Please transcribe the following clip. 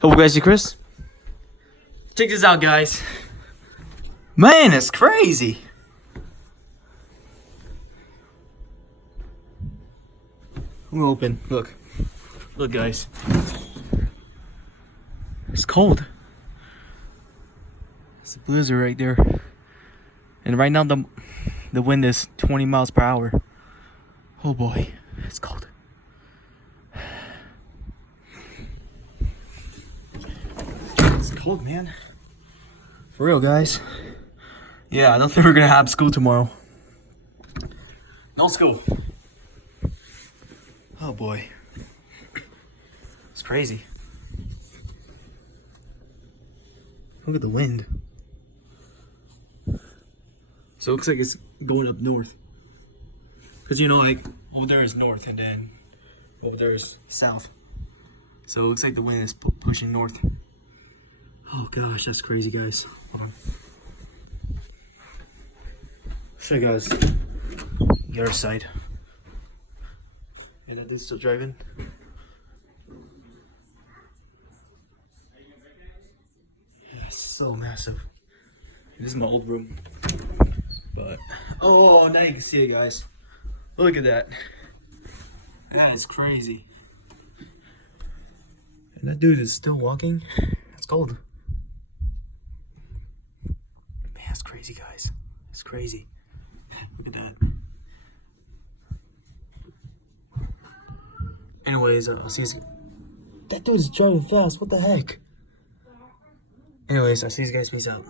Hope you guys see Chris. Check this out, guys. Man, it's crazy. I'm gonna open. Look, guys. It's cold. It's a blizzard right there, and right now the wind is 20 miles per hour. Oh boy, it's cold. It's cold, man. For real, guys. Yeah, I don't think we're gonna have school tomorrow. No school. Oh boy. It's crazy. Look at the wind. So it looks like it's going up north. Because you know, like, over there is north and then over there is south. So it looks like the wind is pushing north. Oh gosh, that's crazy, guys. Hold on. Show you guys the other side. And that dude's still driving. Yeah, it's so massive. This is my old room. But oh, now you can see it, guys. Look at that. That is crazy. And that dude is still walking. It's cold. Man, it's crazy, guys. It's crazy. Look at that. Anyways, I'll see you. That dude's driving fast. What the heck? Anyways, I'll see you guys. Peace out.